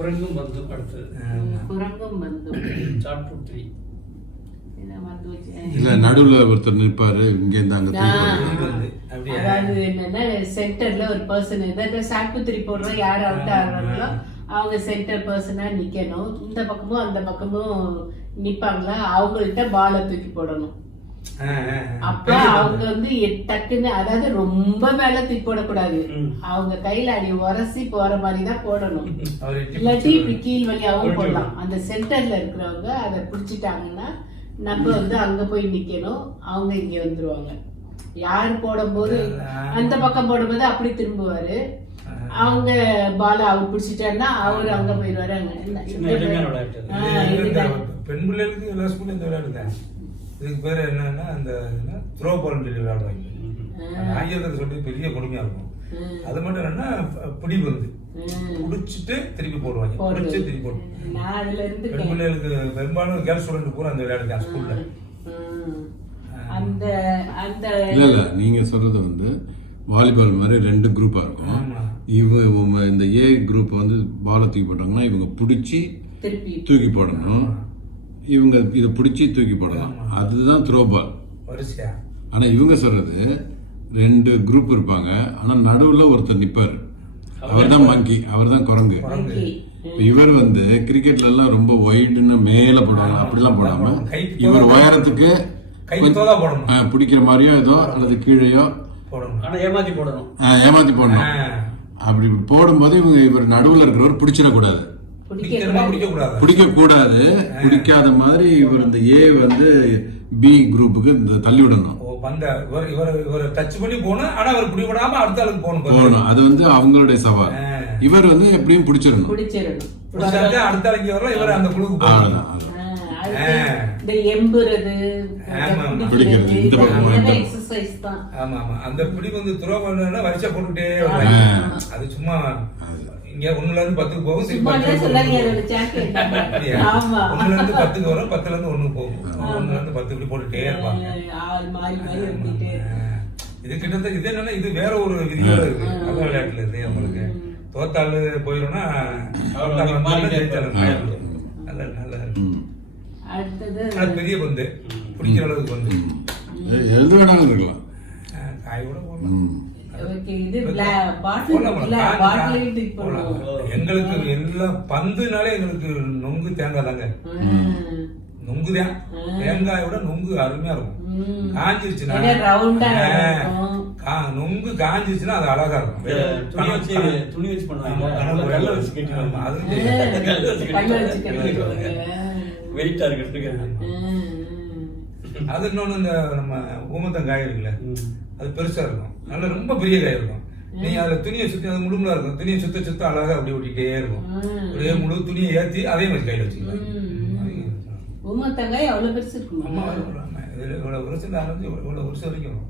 குரங்கும் பந்தும் அடுத்து குரங்கும் பந்தும். சாட்டுற்றி இல்ல நடுவுல ஒருத்தர் நிற்பாரு இங்க இருந்தாங்க அதாவது என்னன்னா சென்டர்ல ஒரு பர்சன் ஏதாவது சாக்குத்திரி போடுற யார் அவுட் ஆகுறாங்களோ அவங்க சென்டர் பர்சனா நிக்கணும். இந்த பக்கமும் அந்த பக்கமும் நிப்பாங்களா? அவங்கள்ட்ட பாலை தூக்கி போடணும். அப்ப அவங்க. வந்து டக்குன்னு அதாவது ரொம்ப மேல தூக்கி போடக்கூடாது அவங்க கையில அடி உரசி போற மாதிரி தான் போடணும். இல்லாட்டி இப்படி கீழ் உருட்டி போடலாம். அந்த சென்டர்ல இருக்கிறவங்க அதை பிடிச்சிட்டாங்கன்னா நம்ம வந்து அங்க போய் நிக்கணும். அவங்க இங்க வந்துருவாங்க. யார் போடும்போது அந்த பக்கம் போடும்போது அப்படி திரும்புவாரு. அவங்க பால அவர் பிடிச்சிட்டாருன்னா அவர் அங்க போயிடுவாரு. அங்க. பெண் பிள்ளைகளுக்கு எல்லா ஸ்கூல்ல இந்த இதுக்கு பேர் என்னன்னா அந்த த்ரோ பால் சொல்லி விளையாடுவாங்க. ஆங்கிலத்தில் சொல்லி பெரிய கொடுமையா இருக்கும். அது மட்டும் என்னன்னா பிடி வந்து. புடிச்சிட்டு திருப்பி போடுவாங்க. புடிச்சு திருப்பி போடுவாங்க நான் அதுல இருந்து பெண் பிள்ளைகளுக்கு பெரும்பாலும் கேர்ள் ஸ்டூடெண்ட் பூரா அந்த விளையாட்டு தான் ஸ்கூல்ல. அந்த அந்த இல்ல இல்ல. நீங்க சொல்றது வந்து வாலிபால் மாதிரி ரெண்டு குரூப்பா இருக்கும். இவங்க இந்த ஏ குரூப் வந்து பாலை தூக்கி போட்டாங்கன்னா இவங்க பிடிச்சி திருப்பி தூக்கி போடணும். இவங்க இதை பிடிச்சி தூக்கி போடலாம். அதுதான் த்ரோ பால் வரிசையா ஆனா இவங்க சொல்றது ரெண்டு குரூப் இருப்பாங்க. ஆனா நடுவுல ஒருத்தர் நிப்பாரு. அவர் தான் மங்கி அவர் தான் குரங்கு. இவர் வந்து கிரிக்கெட்ல எல்லாம் ரொம்ப ஒயிட்னு மேல போடுவாங்க. அப்படிலாம் போடாம இவர் உயரத்துக்கு பிடிக்கிற மாதிரியோ ஏதோ அல்லது கீழேயோ. போடணும். ஆனா ஏமாத்தி போடணும். ஏமாத்தி போடணும். அப்படி போடும்போது இவங்க இவர் நடுவுல இருக்கிறவர் பிடிச்சிடக்கூடாது. பிடிக்கிறமா பிடிக்க கூடாது. பிடிக்க கூடாது பிடிக்காத மாதிரி இவர் இந்த ஏ வந்து பி குரூப்புக்கு இந்த தள்ளி விடணும். ஓ பந்த இவர் இவர் இவர் டச் பண்ணி போகணும். ஆனா அவர் பிடி விடாம அடுத்த ஆளுக்கு போகணும் அது வந்து அவங்களுடைய சவால். இவர் வந்து எப்படியும் பிடிச்சிடணும். அடுத்த ஆளுக்கு வரலாம் இவர் அந்த குழுக்கு போகணும். இந்த எம்புறது ஆமா, ஆமா. பிடிக்கிறது, இந்த பக்கம் மட்டும். எக்ஸசைஸ் தான். ஆமா ஆமா. அந்த பிடி வந்து துரோ பண்ணா வரிசை போட்டுட்டே அது சும்மா இங்க ஒண்ணுல இருந்து பத்துக்கு போகும். ஒண்ணுல இருந்து பத்துக்கு வரும் பத்துல இருந்து ஒண்ணுக்கு போகும் ஒண்ணுல இருந்து பத்து இப்படி போட்டுட்டே இருப்பாங்க. இது கிட்டத்தட்ட இது என்னன்னா இது வேற ஒரு விதியோட இருக்கு. அந்த விளையாட்டுல இருந்து நம்மளுக்கு தோத்தாள் போயிடும்னா அடுத்தது அது பெரிய பந்து. பிடிக்கிற அளவுக்கு பந்து. எது வேணாலும் இருக்கலாம். ஆ, காய் கூட போடலாம். ம். ஓகே இது பாட்டில் போடலாம், போடலாம். காய், பாட்டில் காய். தூக்கி போடுவோம் போடலாம். எங்களுக்கு எல்லாம் பந்துனாலே எங்களுக்கு நொங்கு தேங்காய் தாங்க. நொங்கு தான் தேங்காயை விட நொங்கு அருமையா இருக்கும். காஞ்சிருச்சுன்னா நொங்கு காஞ்சிருச்சுன்னா அது அழகா இருக்கும். துணி வச்சு துணி வச்சு பண்ணுவாங்க. வெயிட்டா இருக்கு ம். அது இன்னொன்னு இந்த நம்ம ஊமத்தங்காய் இருக்குல்ல அது பெருசா இருக்கும். நல்ல ரொம்ப பெரிய காய் இருக்கும். நீங்க அதுல துணியை சுத்தி அது முழுமுலா இருக்கும். துணியை சுத்த சுத்த அழகா அப்படி ஒட்டிக்கிட்டே இருக்கும். அப்படியே முழு துணியை ஏத்தி அதே மாதிரி கையில வச்சுக்கலாம். ம். உமத்தங்காய் அவ்வளவு பெருசு இருக்குமா? இவ்வளவு வருஷம் ஆரம்பிச்சு இவ்வளவு வருஷம் வரைக்கும்.